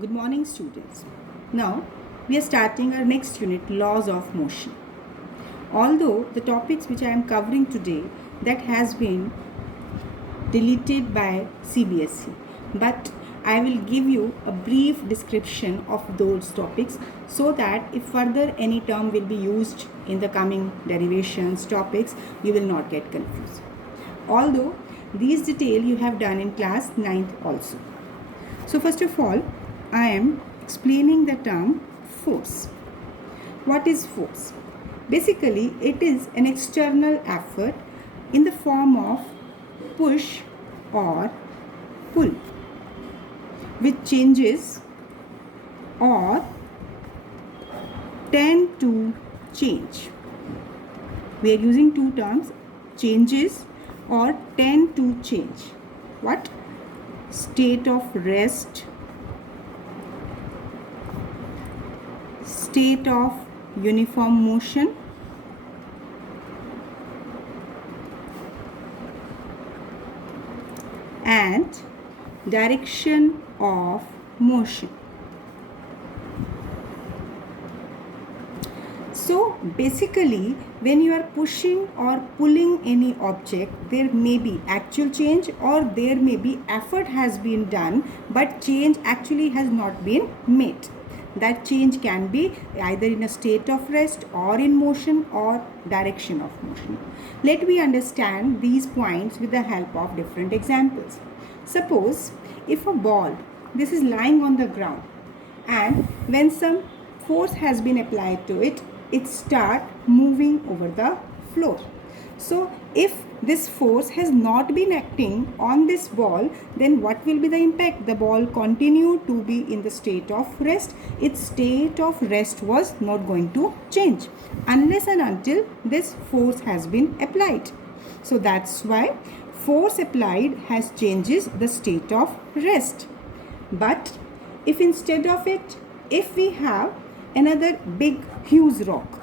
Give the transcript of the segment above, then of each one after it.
Good morning, students. Now, we are starting our next unit, Laws of Motion. Although the topics which I am covering today that has been deleted by CBSE, but I will give you a brief description of those topics so that if further any term will be used in the coming derivations topics, you will not get confused. Although these detail you have done in class 9th also. So first of all, I am explaining the term force. What is force? Basically, it is an external effort in the form of push or pull, which changes or tend to change. We are using two terms, changes or tend to change. What? State of rest, state of uniform motion, and direction of motion. So basically, when you are pushing or pulling any object, there may be actual change or there may be effort has been done, but change actually has not been made. That change can be either in a state of rest or in motion or direction of motion. Let me understand these points with the help of different examples. Suppose if a ball, this is lying on the ground, and when some force has been applied to it, it start moving over the floor. So if this force has not been acting on this ball, then what will be the impact? The ball continue to be in the state of rest. Its state of rest was not going to change unless and until this force has been applied. So that's why force applied has changes the state of rest. But if instead of it, if we have another big huge rock,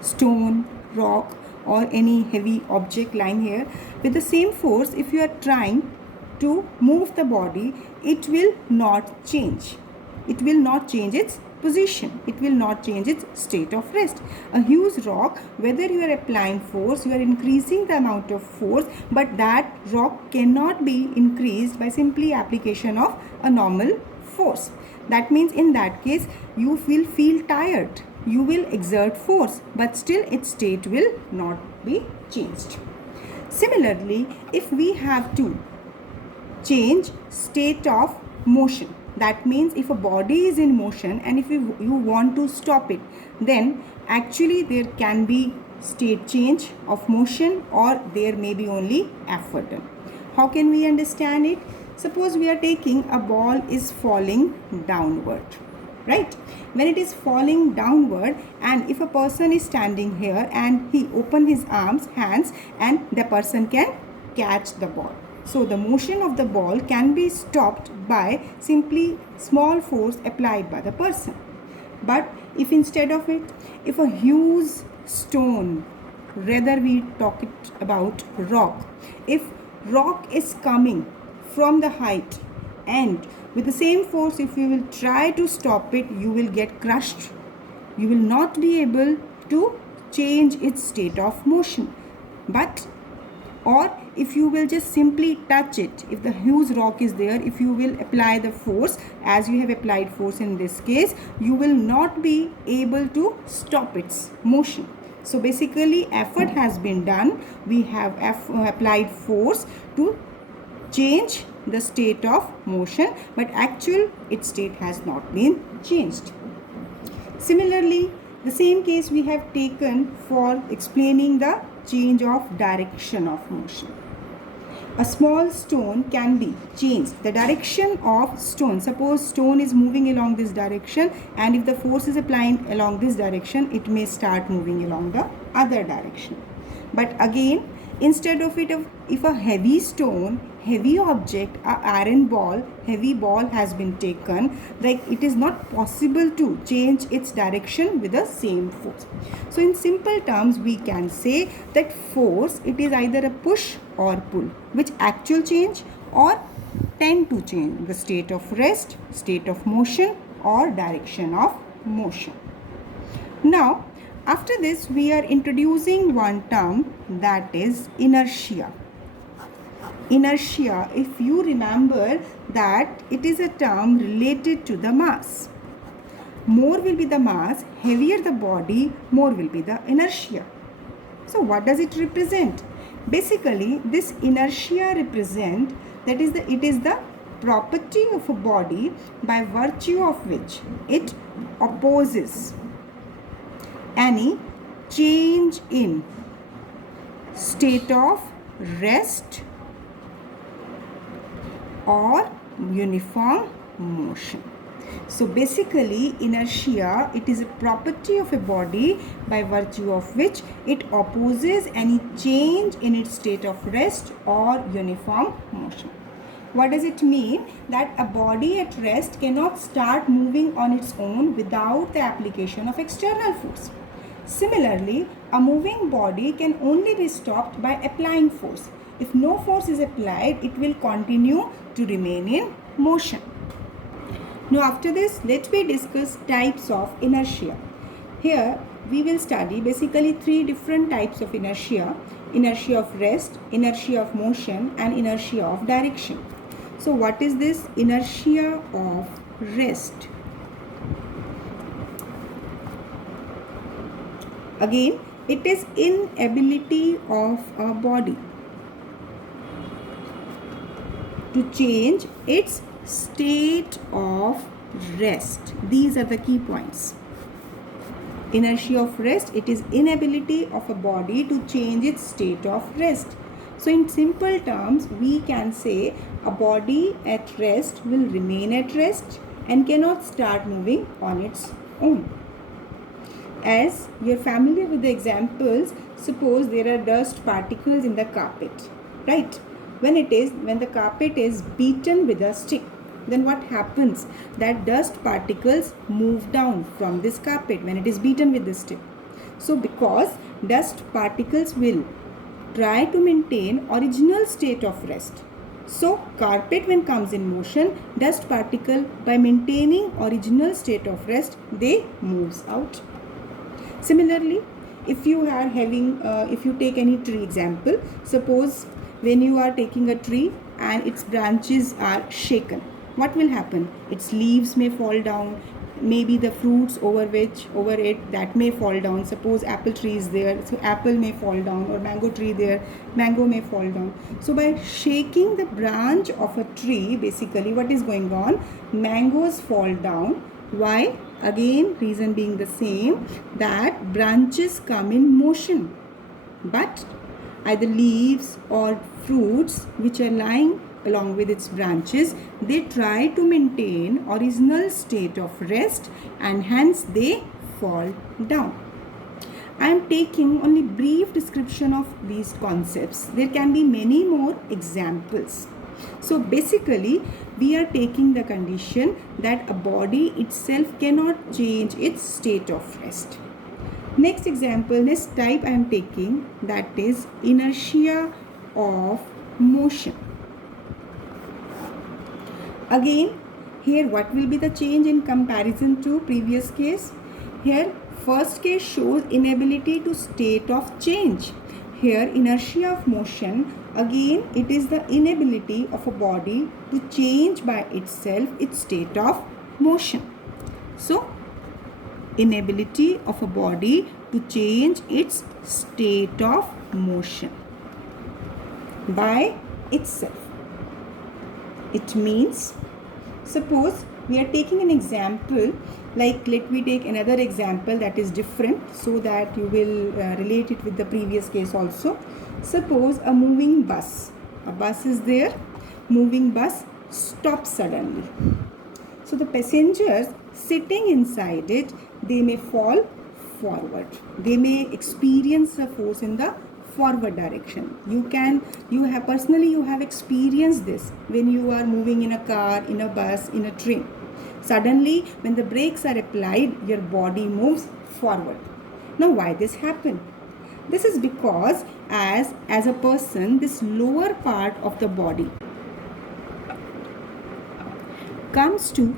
stone, rock, or any heavy object lying here, with the same force, if you are trying to move the body, it will not change. It will not change its position. It will not change its state of rest. A huge rock, whether you are applying force, you are increasing the amount of force, but that rock cannot be increased by simply application of a normal force. That means in that case, you will feel tired. You will exert force, but still its state will not be changed. Similarly, if we have to change state of motion, that means if a body is in motion and if you want to stop it, then actually there can be state change of motion or there may be only effort done. How can we understand it? Suppose we are taking a ball is falling downward, right? When it is falling downward, and if a person is standing here and he open his hands, and the person can catch the ball. So the motion of the ball can be stopped by simply small force applied by the person. But if instead of it, if a huge stone, rather we talk it about rock, if rock is coming from the height, and with the same force, if you will try to stop it, you will get crushed. You will not be able to change its state of motion. But or if you will just simply touch it, if the huge rock is there, if you will apply the force as you have applied force in this case, you will not be able to stop its motion. So basically effort has been done. We have applied force to change the state of motion, but actual its state has not been changed. Similarly, the same case we have taken for explaining the change of direction of motion. A small stone can be changed. The direction of stone, suppose stone is moving along this direction, and if the force is applying along this direction, it may start moving along the other direction. But again, instead of it, if a heavy stone, heavy object, a iron ball, heavy ball has been taken, like it is not possible to change its direction with the same force. So in simple terms, we can say that force, it is either a push or pull, which actual change or tend to change the state of rest, state of motion, or direction of motion. Now, after this, we are introducing one term, that is inertia. Inertia, if you remember, that it is a term related to the mass. More will be the mass, heavier the body, more will be the inertia. So what does it represent? Basically, this inertia represent, that is it is the property of a body by virtue of which it opposes any change in state of rest or uniform motion. So basically, inertia, it is a property of a body by virtue of which it opposes any change in its state of rest or uniform motion. What does it mean? That a body at rest cannot start moving on its own without the application of external force. Similarly, a moving body can only be stopped by applying force. If no force is applied, it will continue to remain in motion. Now after this, let me discuss types of inertia. Here we will study basically three different types of inertia. Inertia of rest, inertia of motion, and inertia of direction. So what is this inertia of rest? Again, it is inability of a body to change its state of rest. These are the key points. Inertia of rest, it is inability of a body to change its state of rest. So in simple terms, we can say a body at rest will remain at rest and cannot start moving on its own. As you're familiar with the examples, suppose there are dust particles in the carpet, right? When the carpet is beaten with a stick, then what happens? That dust particles move down from this carpet when it is beaten with the stick. So because dust particles will try to maintain original state of rest. So carpet when comes in motion, dust particle by maintaining original state of rest, they moves out. Similarly, if you are having, if you take any tree example, suppose when you are taking a tree and its branches are shaken, what will happen? Its leaves may fall down, maybe the fruits over it that may fall down. Suppose apple tree is there, so apple may fall down, or mango tree there, mango may fall down. So by shaking the branch of a tree, basically what is going on? Mangoes fall down. Why? Again, reason being the same, that branches come in motion, but either leaves or fruits which are lying along with its branches, they try to maintain original state of rest and hence they fall down. I am taking only brief description of these concepts. There can be many more examples. So basically, we are taking the condition that a body itself cannot change its state of rest. Next example, next type I am taking, that is inertia of motion. Again, here what will be the change in comparison to previous case? Here, first case shows inability to state of change. Here, inertia of motion, again it is the inability of a body to change by itself its state of motion. So, inability of a body to change its state of motion by itself. It means, suppose we are taking an example, like let me take another example that is different so that you will relate it with the previous case also. Suppose a moving bus. A bus is there, moving bus stops suddenly. So the passengers sitting inside it, they may fall forward. They may experience the force in the forward direction. You have personally experienced this when you are moving in a car, in a bus, in a train. Suddenly when the brakes are applied, your body moves forward. Now why this happened? This is because as a person, this lower part of the body, comes to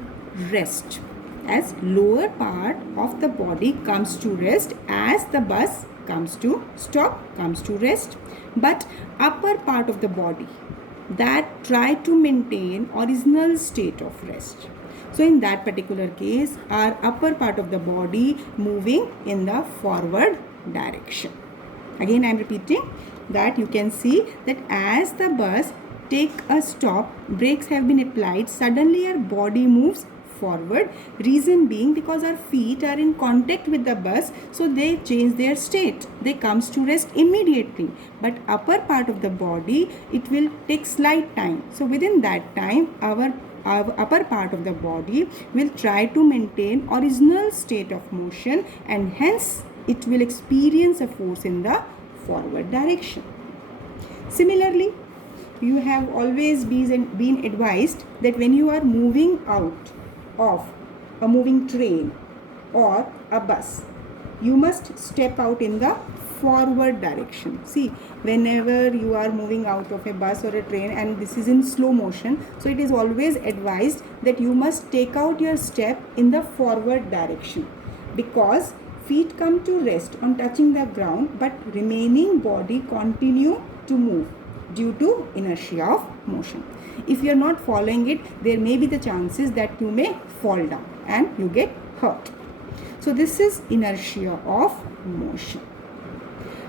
rest, as lower part of the body comes to rest as the bus comes to stop, comes to rest, but upper part of the body that try to maintain original state of rest. So in that particular case, our upper part of the body moving in the forward direction. Again I am repeating that you can see that as the bus take a stop, brakes have been applied, suddenly our body moves forward. Reason being because our feet are in contact with the bus, so they change their state. They comes to rest immediately. But upper part of the body, it will take slight time. So within that time, our upper part of the body will try to maintain original state of motion, and hence it will experience a force in the forward direction. Similarly, you have always been advised that when you are moving out of a moving train or a bus, you must step out in the forward direction. See, whenever you are moving out of a bus or a train and this is in slow motion, so it is always advised that you must take out your step in the forward direction, because feet come to rest on touching the ground, but remaining body continue to move due to inertia of motion. If you are not following it, there may be the chances that you may fall down and you get hurt. So this is inertia of motion.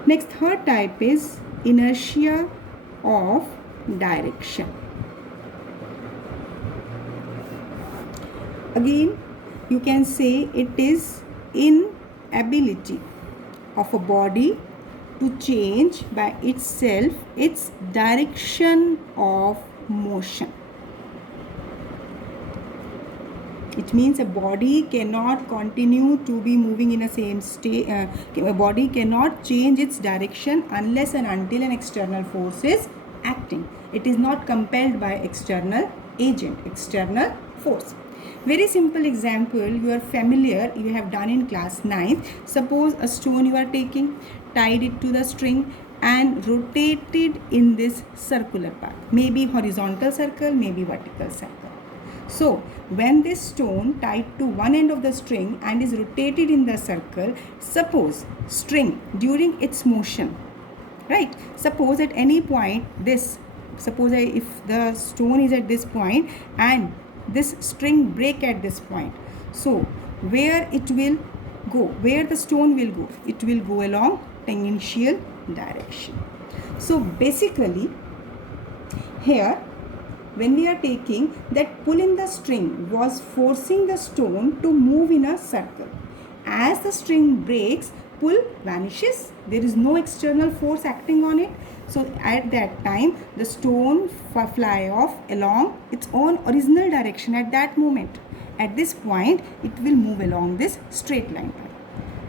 Next, third type is inertia of direction. Again, you can say it is inability of a body to change by itself its direction of motion. It means a body cannot continue to be moving in a same state. A body cannot change its direction unless and until an external force is acting. It is not compelled by external agent, external force. Very simple example, you are familiar, you have done in class 9. Suppose a stone you are taking, tied it to the string and rotated in this circular path. Maybe horizontal circle, maybe vertical circle. So when this stone tied to one end of the string and is rotated in the circle, suppose string during its motion, right? Suppose at any point this, suppose if the stone is at this point and this string break at this point. So where it will go, where the stone will go, it will go along tangential direction. So basically here when we are taking that pull in the string was forcing the stone to move in a circle. As the string breaks, pull vanishes. There is no external force acting on it. So at that time, the stone fly off along its own original direction at that moment. At this point, it will move along this straight line.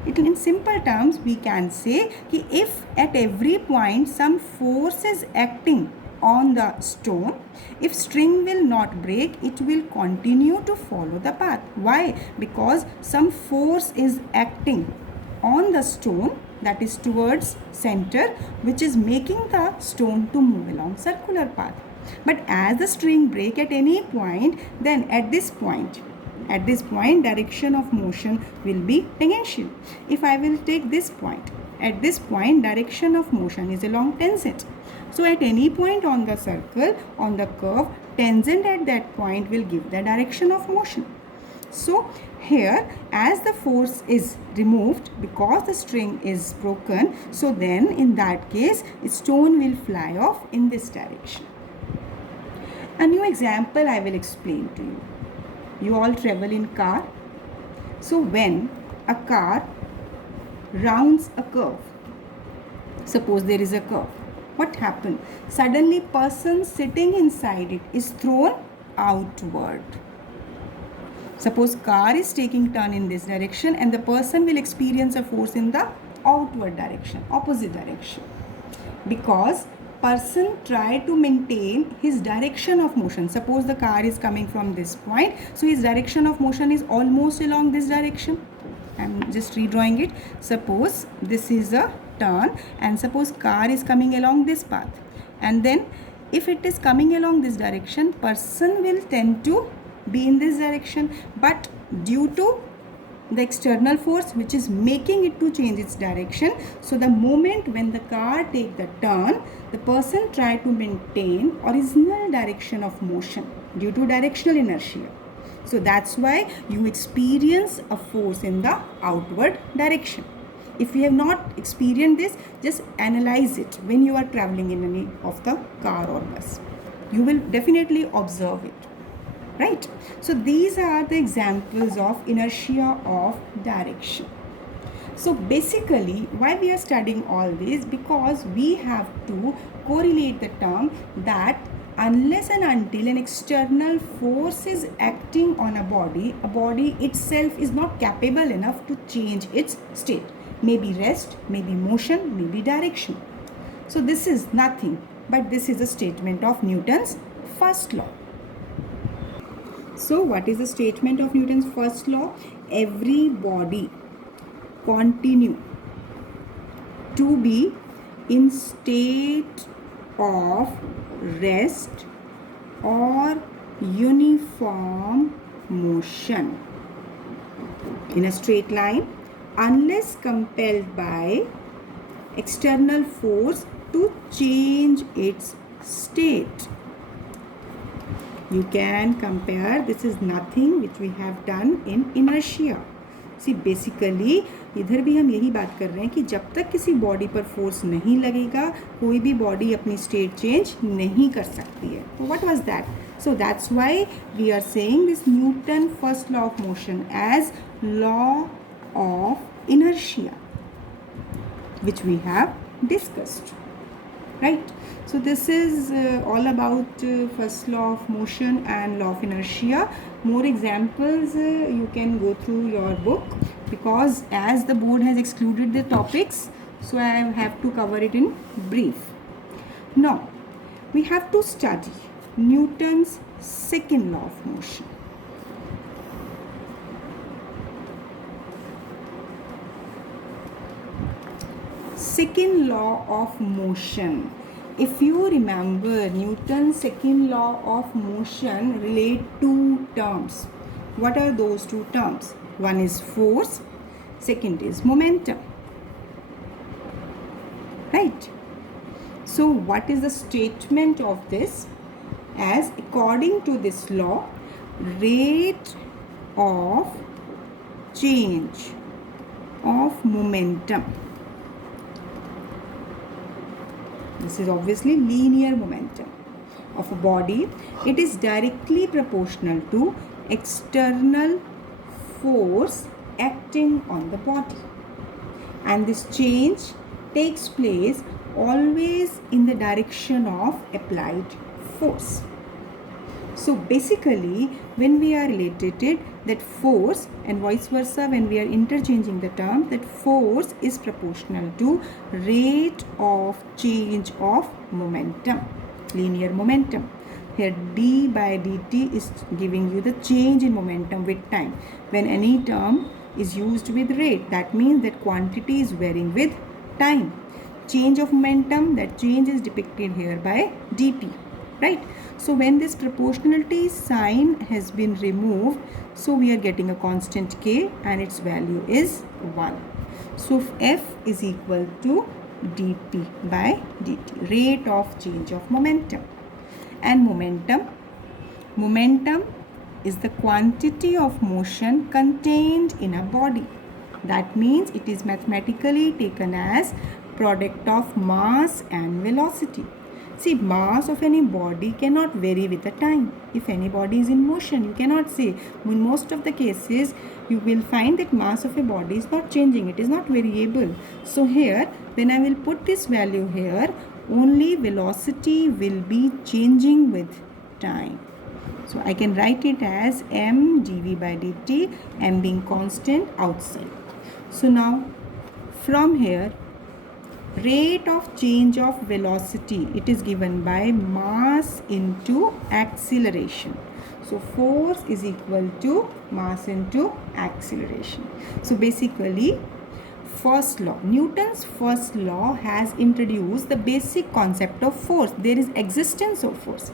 In simple terms, we can say that if at every point some force is acting on the stone, if string will not break, it will continue to follow the path. Why? Because some force is acting on the stone, that is towards center, which is making the stone to move along circular path. But as the string break at any point, then at this point direction of motion will be tangential. If I will take this point, at this point direction of motion is along tangent. So at any point on the circle, on the curve, tangent at that point will give the direction of motion. So here, as the force is removed because the string is broken, so then in that case, stone will fly off in this direction. A new example I will explain to you. You all travel in car. So when a car rounds a curve, suppose there is a curve, what happened? Suddenly person sitting inside it is thrown outward. Suppose car is taking turn in this direction and the person will experience a force in the outward direction, opposite direction. Because person try to maintain his direction of motion. Suppose the car is coming from this point, so his direction of motion is almost along this direction. I am just redrawing it. Suppose this is a turn and suppose car is coming along this path, and then if it is coming along this direction, person will tend to be in this direction, but due to the external force which is making it to change its direction, so the moment when the car take the turn, the person try to maintain original direction of motion due to directional inertia. So that's why you experience a force in the outward direction. If you have not experienced this, just analyze it when you are traveling in any of the car or bus. You will definitely observe it, right? So these are the examples of inertia of direction. So basically, why we are studying all this? Because we have to correlate the term that unless and until an external force is acting on a body itself is not capable enough to change its state. Maybe rest, maybe motion, maybe direction. So this is nothing but this is a statement of Newton's first law. So what is the statement of Newton's first law? Every body continue to be in state of rest or uniform motion in a straight line unless compelled by external force to change its state. You can compare, this is nothing which we have done in inertia. See, basically इधर भी हम यही बात कर रहे हैं कि जब तक किसी बॉडी पर फोर्स नहीं लगेगा कोई भी बॉडी अपनी स्टेट चेंज नहीं कर सकती है. What was that? So that's why we are saying this Newton first law of motion as law of inertia which we have discussed, right? So this is all about first law of motion and law of inertia. More examples you can go through your book, because as the board has excluded the topics, so I have to cover it in brief. Now we have to study Newton's second law of motion. Second law of motion. If you remember, Newton's second law of motion relate two terms. What are those two terms? One is force, second is momentum. Right? So what is the statement of this? As according to this law, rate of change of momentum, this is obviously linear momentum of a body, it is directly proportional to external force acting on the body, and this change takes place always in the direction of applied force. So basically when we are related that force, and vice versa when we are interchanging the term, that force is proportional to rate of change of momentum, linear momentum. Here d by dt is giving you the change in momentum with time. When any term is used with rate, that means that quantity is varying with time. Change of momentum, that change is depicted here by dt, right? So when this proportionality sign has been removed, so we are getting a constant k and its value is 1. So F is equal to dt by dt, rate of change of momentum. And momentum is the quantity of motion contained in a body. That means it is mathematically taken as product of mass and velocity. See, mass of any body cannot vary with the time. If any body is in motion, you cannot say. In most of the cases, you will find that mass of a body is not changing. It is not variable. So here, when I will put this value here, only velocity will be changing with time. So I can write it as m dv by dt, m being constant outside. So now, from here, rate of change of velocity, it is given by mass into acceleration. So force is equal to mass into acceleration. So basically, first law, Newton's first law has introduced the basic concept of force. There is existence of force.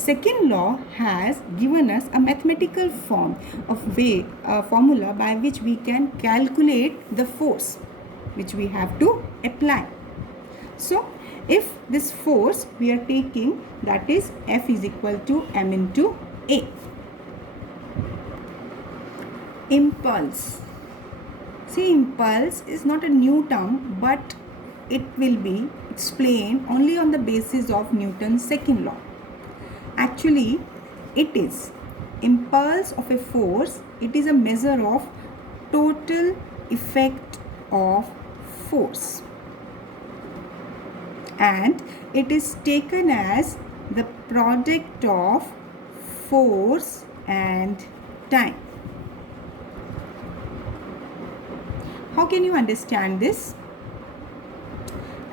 Second law has given us a mathematical form of way, a formula by which we can calculate the force which we have to apply. So if this force we are taking, that is F is equal to m into A. Impulse. See, impulse is not a new term, but it will be explained only on the basis of Newton's second law. Actually, it is impulse of a force. It is a measure of total effect of force, and it is taken as the product of force and time. How can you understand this?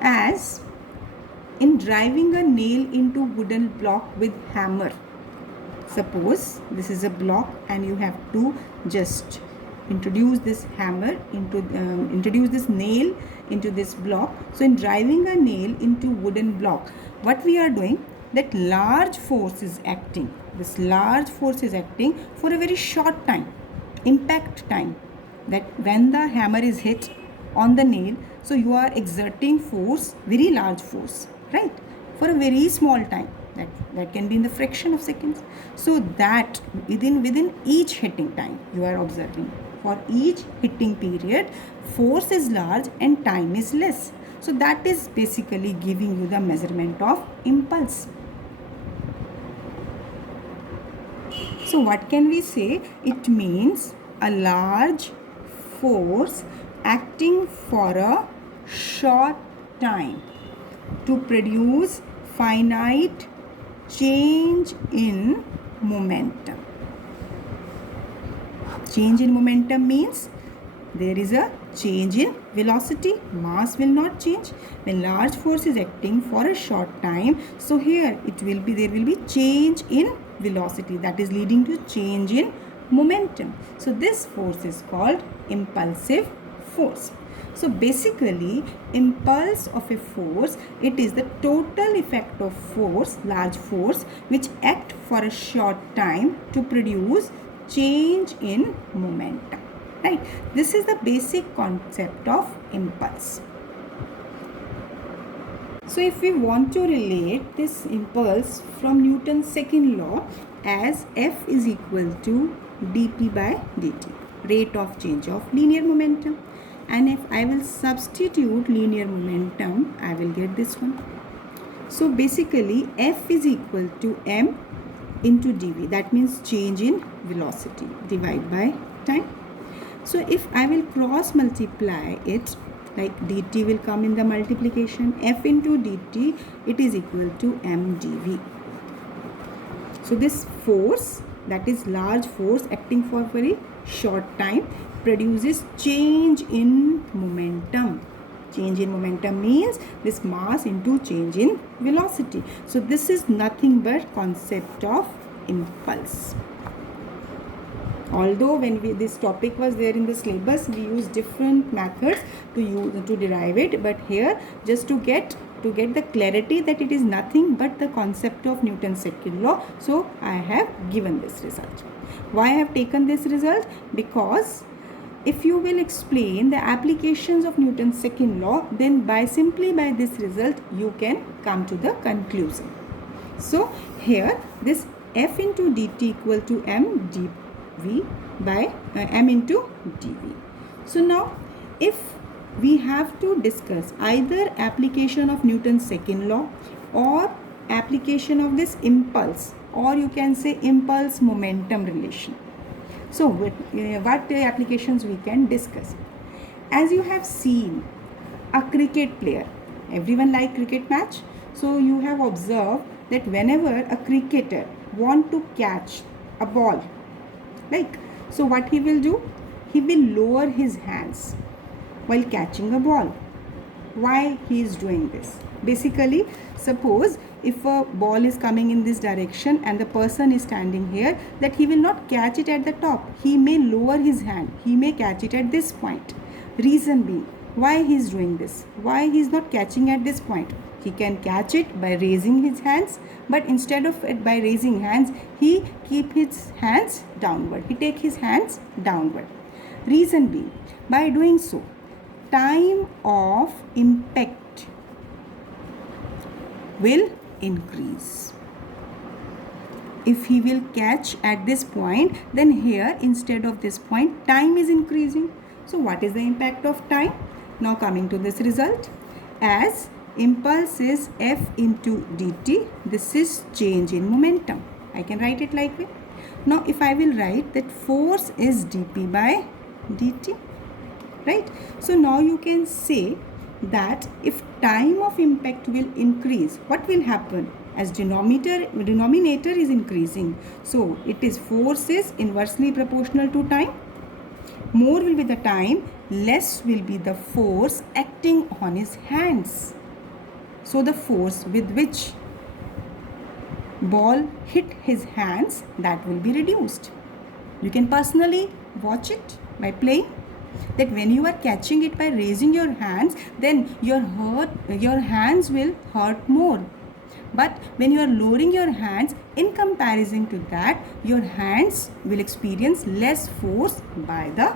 As in driving a nail into wooden block with hammer. Suppose this is a block and you have to just introduce this hammer into introduce this nail into this block. So in driving a nail into wooden block, what we are doing, that large force is acting. This large force is acting for a very short time, impact time, that when the hammer is hit on the nail, so you are exerting force, very large force, right, for a very small time. That can be in the fraction of seconds. So that within each hitting time you are observing, for each hitting period, force is large and time is less. So that is basically giving you the measurement of impulse. So what can we say? It means a large force acting for a short time to produce finite change in momentum. Change in momentum means there is a change in velocity. Mass will not change. When large force is acting for a short time, so here there will be change in velocity, that is leading to change in momentum. So this force is called impulsive force. So basically, impulse of a force, it is the total effect of force, large force, which act for a short time to produce change in momentum. Right? This is the basic concept of impulse. So if we want to relate this impulse from Newton's second law as F is equal to dp by dt, rate of change of linear momentum. And if I will substitute linear momentum, I will get this one. So basically F is equal to m into dv, that means change in velocity, divide by time. So if I will cross multiply it, like dt will come in the multiplication, F into dt, it is equal to m dv. So this force, that is large force acting for very short time, produces change in momentum. Change in momentum means this mass into change in velocity. So this is nothing but concept of impulse. Although when this topic was there in the syllabus, we used different methods to derive it, but here just to get the clarity that it is nothing but the concept of Newton's second law, so I have given this result. Why I have taken this result? Because if you will explain the applications of Newton's second law, then simply by this result you can come to the conclusion. So here this F into dt equal to m dv by m into dv. So now if we have to discuss either application of Newton's second law or application of this impulse, or you can say impulse momentum relation. So what applications we can discuss? As you have seen, a cricket player, everyone like cricket match, so you have observed that whenever a cricketer want to catch a ball, like, so what he will do? He will lower his hands while catching a ball. Why he is doing this? Basically, suppose if a ball is coming in this direction and the person is standing here, that he will not catch it at the top. He may lower his hand. He may catch it at this point. Reason being, why he is doing this? Why he is not catching at this point? He can catch it by raising his hands, but instead of it by raising hands, he keep his hands downward. He take his hands downward. Reason being, by doing so, time of impact will increase. If he will catch at this point, then here instead of this point, time is increasing. So what is the impact of time? Now coming to this result, as impulse is F into dt, this is change in momentum. I can write it like this. Now if I will write that force is dp by dt, right? So now you can say that if time of impact will increase, what will happen? As denominator is increasing, so it is force is inversely proportional to time. More will be the time, less will be the force acting on his hands. So the force with which ball hit his hands, that will be reduced. You can personally watch it by playing, that when you are catching it by raising your hands, then your hands will hurt more. But when you are lowering your hands, in comparison to that, your hands will experience less force by the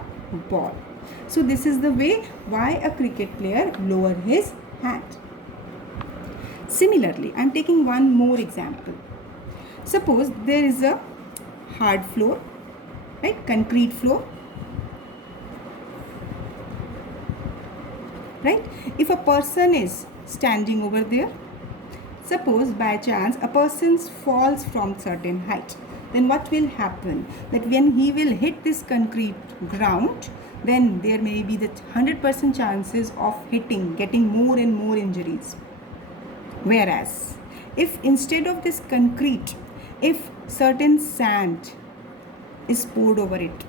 ball. So this is the way why a cricket player lower his hand. Similarly, I am taking one more example. Suppose there is a hard floor, right? Concrete floor, right? If a person is standing over there, suppose by chance a person falls from certain height, then what will happen? That when he will hit this concrete ground, then there may be the 100% chances of getting more and more injuries. Whereas if instead of this concrete, if certain sand is poured over it,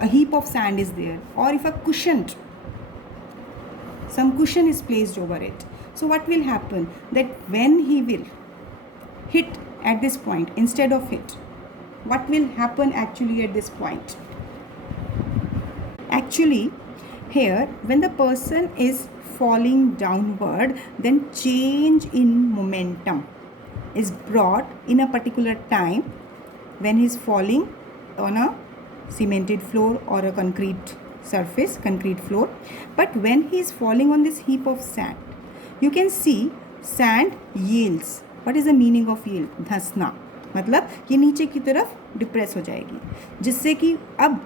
a heap of sand is there, or if some cushion is placed over it, so what will happen? That when he will hit at this point instead of hit, what will happen actually at this point? Actually, here when the person is falling downward, then change in momentum is brought in a particular time when he is falling on a cemented floor or a concrete surface, concrete floor. But when he is falling on this heap of sand, you can see sand yields. What is the meaning of yield? धंसना, मतलब ये नीचे की तरफ depress हो जाएगी, जिससे कि अब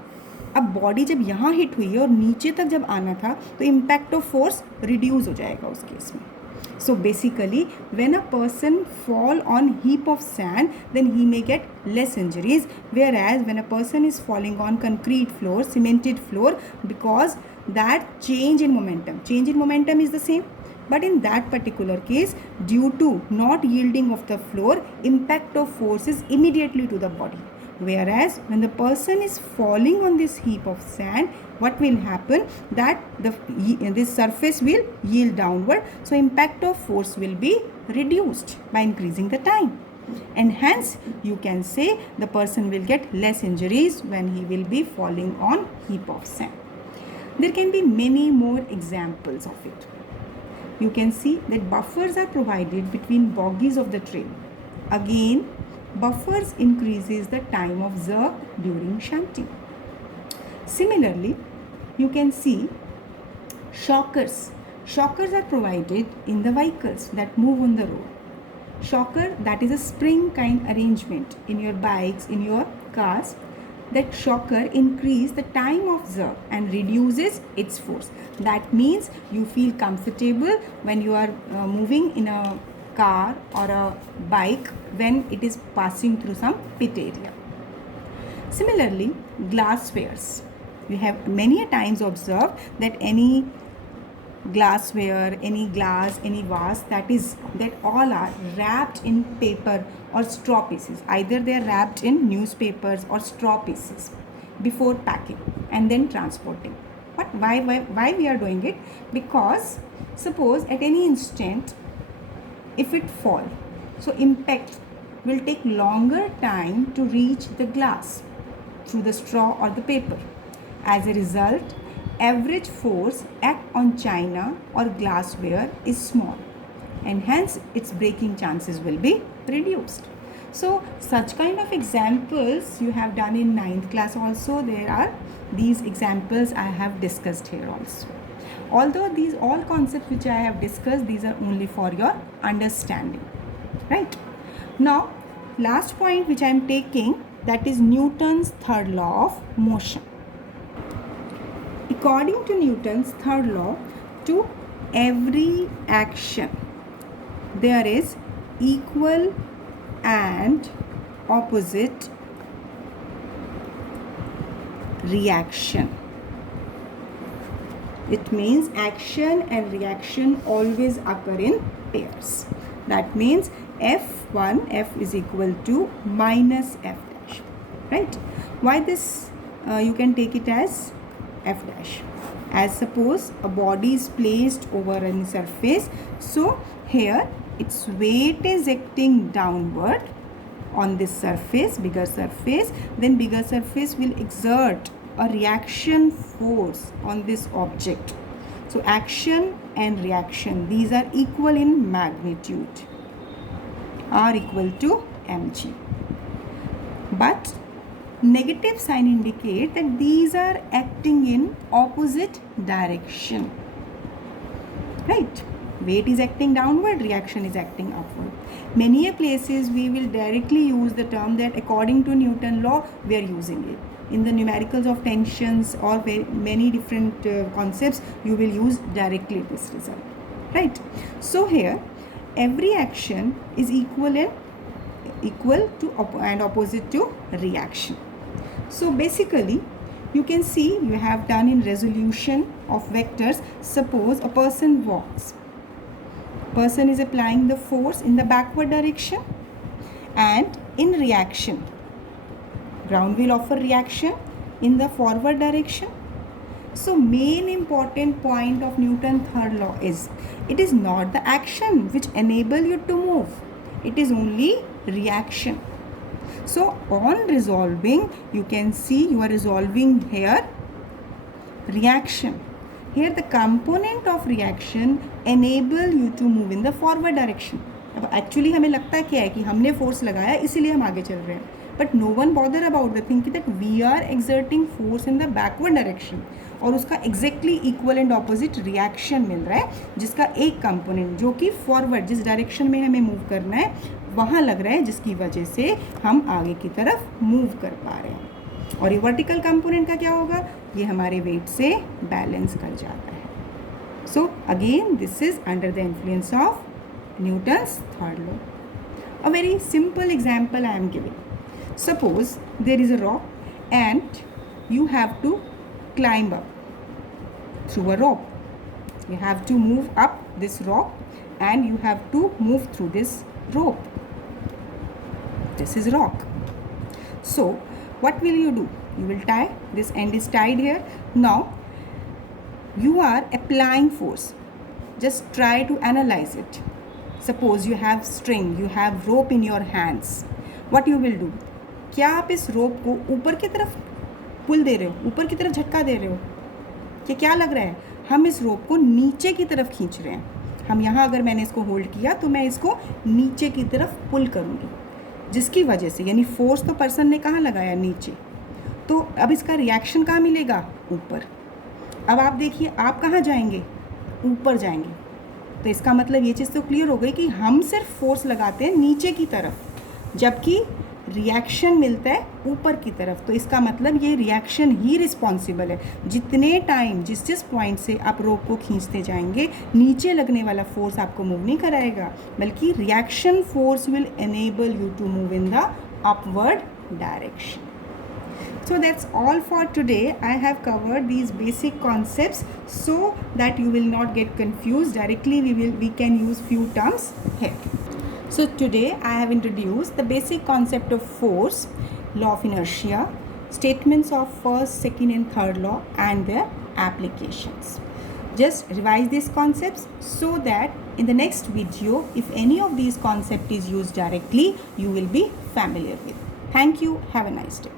बॉडी जब यहाँ हिट हुई है और नीचे तक जब आना था, तो इम्पैक्ट ऑफ फोर्स रिड्यूस हो जाएगा उस केस में. So basically, when a person fall on heap of sand, then he may get less injuries. Whereas when a person is falling on concrete floor, cemented floor, because that change in momentum is the same. But in that particular case, due to not yielding of the floor, impact of force is immediately to the body. Whereas when the person is falling on this heap of sand, what will happen? That this surface will yield downward, so impact of force will be reduced by increasing the time, and hence you can say the person will get less injuries when he will be falling on heap of sand. There can be many more examples of it. You can see that buffers are provided between bogies of the train. Again, buffers increases the time of jerk during shunting. Similarly, you can see shockers. Shockers are provided in the vehicles that move on the road. Shocker, that is a spring kind arrangement in your bikes, in your cars. That shocker increase the time of jerk and reduces its force. That means you feel comfortable when you are moving in a car or a bike when it is passing through some pit area. Similarly, glasswares. We have many times observed that any glassware, any glass, any vase, that all are wrapped in paper or straw pieces. Either they are wrapped in newspapers or straw pieces before packing and then transporting. But why we are doing it? Because suppose at any instant, if it fall, so impact will take longer time to reach the glass through the straw or the paper. As a result, average force act on china or glassware is small, and hence its breaking chances will be reduced. So such kind of examples you have done in 9th class also. There are these examples I have discussed here also. Although these all concepts which I have discussed, these are only for your understanding, right? Now last point which I am taking, that is Newton's third law of motion. According to Newton's third law, to every action there is equal and opposite reaction. It means action and reaction always occur in pairs. That means F1, F is equal to minus F dash, right? Why this? You can take it as F dash. As suppose a body is placed over any surface, so here its weight is acting downward on this surface, bigger surface, then bigger surface will exert a reaction force on this object. So action and reaction, these are equal in magnitude, are equal to mg. But negative sign indicate that these are acting in opposite direction, right? Weight is acting downward, reaction is acting upward. Many a places we will directly use the term that according to Newton law we are using it. In the numericals of tensions or many different concepts, you will use directly this result, right? So here every action is equal to and opposite to reaction. So basically you can see you have done in resolution of vectors. Suppose a person walks. Person is applying the force in the backward direction, and in reaction ground will offer reaction in the forward direction. So main important point of Newton's third law is, it is not the action which enable you to move, it is only reaction. So on resolving, you can see you are resolving here reaction. Here the component of reaction enable you to move in the forward direction. अब actually हमें लगता है क्या है कि हमने force लगाया इसीलिए हम आगे चल रहे हैं. But no one bother about the thing that we are exerting force in the backward direction और उसका exactly equal and opposite reaction मिल रहा है, जिसका एक component जो कि forward जिस direction में हमें move करना है वहाँ लग रहा है, जिसकी वजह से हम आगे की तरफ move कर पा रहे हैं. और ये वर्टिकल कंपोनेंट का क्या होगा, ये हमारे वेट से बैलेंस कर जाता है. So again this is under the influence of Newton's third law. A very simple example I am giving. Suppose there is a rock and you have to climb up through a rope. You have to move up this rock and you have to move through this rope. This is rock. So what will you do? You will tie, this end is tied here. Now you are applying force. Just try to analyze it. Suppose you have string, you have rope in your hands. What you will do? क्या आप इस rope को ऊपर की तरफ पुल दे रहे हो, ऊपर की तरफ झटका दे रहे हो, कि क्या लग रहा है हम इस rope को नीचे की तरफ खींच रहे हैं. हम यहाँ अगर मैंने इसको होल्ड किया तो मैं इसको नीचे की तरफ पुल करूँगी, जिसकी वजह से यानी फोर्स तो पर्सन ने कहाँ लगाया, नीचे. तो अब इसका रिएक्शन कहाँ मिलेगा, ऊपर. अब आप देखिए आप कहाँ जाएंगे, ऊपर जाएंगे. तो इसका मतलब ये चीज़ तो क्लियर हो गई कि हम सिर्फ फोर्स लगाते हैं नीचे की तरफ, जबकि रिएक्शन मिलता है ऊपर की तरफ. तो इसका मतलब ये रिएक्शन ही रिस्पॉन्सिबल है. जितने टाइम जिस पॉइंट से आप रोप को खींचते जाएंगे, नीचे लगने वाला फोर्स आपको मूव नहीं कराएगा, बल्कि reaction force will enable you to move in the upward direction. So that's all for today. I have covered these basic concepts so that you will not get confused. Directly we can use few terms here. So today I have introduced the basic concept of force, law of inertia, statements of first, second and third law and their applications. Just revise these concepts so that in the next video, if any of these concepts is used directly, you will be familiar with. Thank you. Have a nice day.